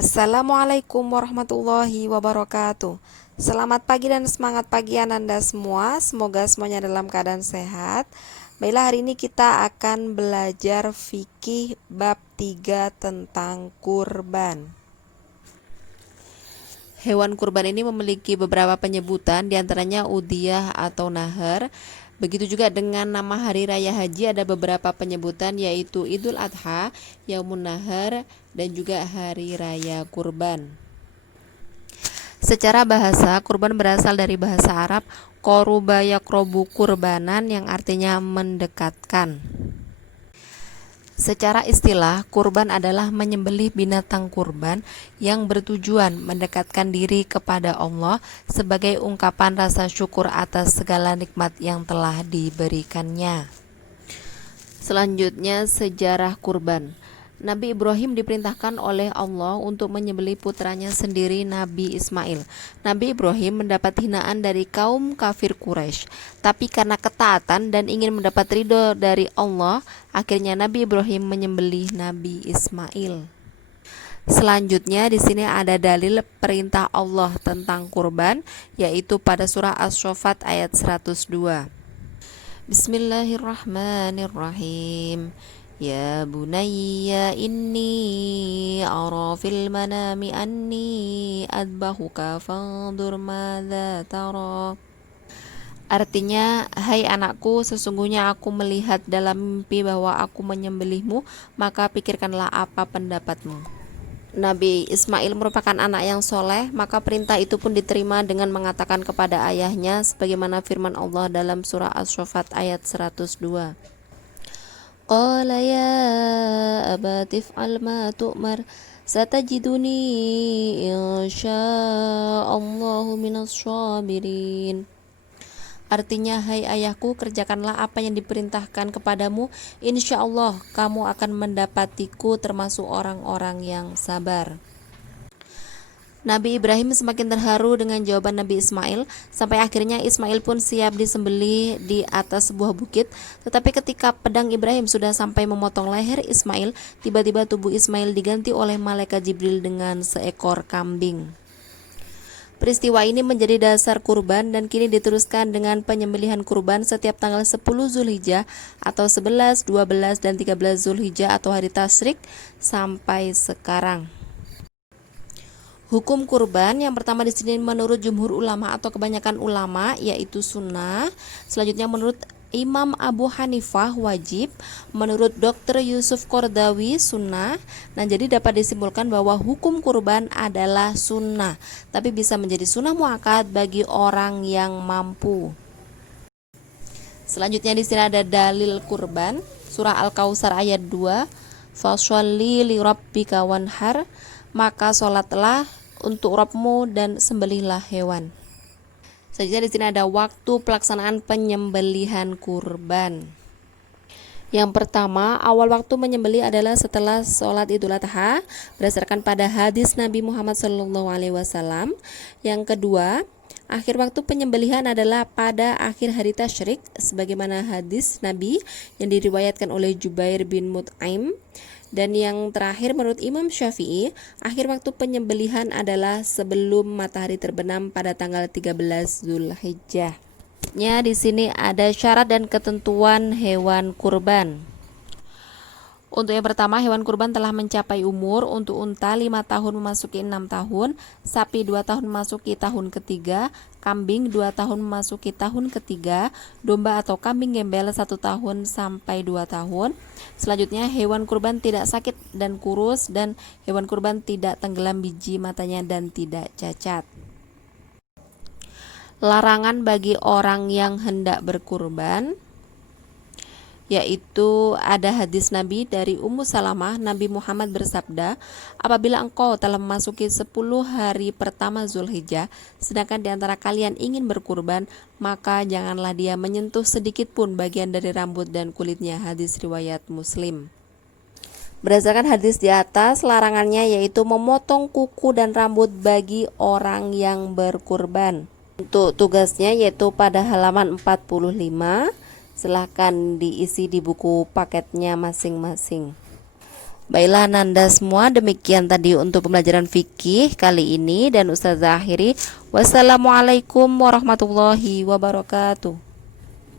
Assalamualaikum warahmatullahi wabarakatuh. Selamat pagi dan semangat pagi Ananda semua. Semoga semuanya dalam keadaan sehat. Baiklah, hari ini kita akan belajar fikih bab 3 tentang kurban. Hewan kurban ini memiliki beberapa penyebutan, diantaranya udhiyah atau nahar. Begitu juga dengan nama hari raya haji ada beberapa penyebutan, yaitu Idul Adha, Yaumun Nahar, dan juga hari raya kurban. Secara bahasa, kurban berasal dari bahasa Arab koruba yakrobu kurbanan, yang artinya mendekatkan. Secara istilah, kurban adalah menyembelih binatang kurban yang bertujuan mendekatkan diri kepada Allah sebagai ungkapan rasa syukur atas segala nikmat yang telah diberikannya. Selanjutnya, sejarah kurban. Nabi Ibrahim diperintahkan oleh Allah untuk menyembelih putranya sendiri, Nabi Ismail. Nabi Ibrahim mendapat hinaan dari kaum kafir Quraisy, tapi karena ketaatan dan ingin mendapat ridho dari Allah, akhirnya Nabi Ibrahim menyembelih Nabi Ismail. Selanjutnya di sini ada dalil perintah Allah tentang kurban, yaitu pada surah As-Saffat ayat 102. Bismillahirrahmanirrahim. Ya bunayya inni ara fil manami anni adbahuka fandur madza tara. Artinya, hai anakku, sesungguhnya aku melihat dalam mimpi bahwa aku menyembelihmu, maka pikirkanlah apa pendapatmu. Nabi Ismail merupakan anak yang soleh, maka perintah itu pun diterima dengan mengatakan kepada ayahnya sebagaimana firman Allah dalam surah As-Saffat ayat 102. Qala ya abati if'al ma tu'mar satajiduni insya'allahu minas sabirin. Artinya, hai ayahku, kerjakanlah apa yang diperintahkan kepadamu, insya Allah kamu akan mendapatiku termasuk orang-orang yang sabar. Nabi Ibrahim semakin terharu dengan jawaban Nabi Ismail, sampai akhirnya Ismail pun siap disembelih di atas sebuah bukit. Tetapi ketika pedang Ibrahim sudah sampai memotong leher Ismail, tiba-tiba tubuh Ismail diganti oleh malaikat Jibril dengan seekor kambing. Peristiwa ini menjadi dasar kurban dan kini diteruskan dengan penyembelihan kurban setiap tanggal 10 Zulhijjah atau 11, 12, dan 13 Zulhijjah atau hari tasyrik sampai sekarang. Hukum kurban yang pertama di sini menurut jumhur ulama atau kebanyakan ulama yaitu sunnah. Selanjutnya menurut Imam Abu Hanifah wajib, menurut Dr. Yusuf Qardawi sunnah. Nah, jadi dapat disimpulkan bahwa hukum kurban adalah sunnah, tapi bisa menjadi sunnah muakkad bagi orang yang mampu. Selanjutnya di sini ada dalil kurban, surah Al-Kautsar ayat 2, fasholli li rabbika wanhar, maka sholatlah untuk Rabbmu dan sembelihlah hewan. Selanjutnya di sini ada waktu pelaksanaan penyembelihan kurban. Yang pertama, awal waktu menyembelih adalah setelah sholat Idul Adha berdasarkan pada hadis Nabi Muhammad SAW. Yang kedua, akhir waktu penyembelihan adalah pada akhir hari tasyrik sebagaimana hadis Nabi yang diriwayatkan oleh Jubair bin Mut'aim. Dan yang terakhir menurut Imam Syafi'i, akhir waktu penyembelihan adalah sebelum matahari terbenam pada tanggal 13 Zulhijjah. Di sini ada syarat dan ketentuan hewan kurban. Untuk yang pertama, hewan kurban telah mencapai umur. Untuk unta 5 tahun memasuki 6 tahun, sapi 2 tahun memasuki tahun ketiga, kambing 2 tahun memasuki tahun ketiga, domba atau kambing gembel 1 tahun sampai 2 tahun. Selanjutnya, hewan kurban tidak sakit dan kurus, dan hewan kurban tidak tenggelam biji matanya dan tidak cacat. Larangan bagi orang yang hendak berkurban, yaitu ada hadis Nabi dari Ummu Salamah, Nabi Muhammad bersabda, apabila engkau telah memasuki 10 hari pertama Zulhijjah, sedangkan di antara kalian ingin berkurban, maka janganlah dia menyentuh sedikit pun bagian dari rambut dan kulitnya. Hadis riwayat Muslim. Berdasarkan hadis di atas, larangannya yaitu memotong kuku dan rambut bagi orang yang berkurban. Untuk tugasnya yaitu pada halaman 45. Silahkan diisi di buku paketnya masing-masing. Baiklah Nanda semua, demikian tadi untuk pembelajaran fikih kali ini, dan Ustazah akhiri. Wassalamualaikum warahmatullahi wabarakatuh.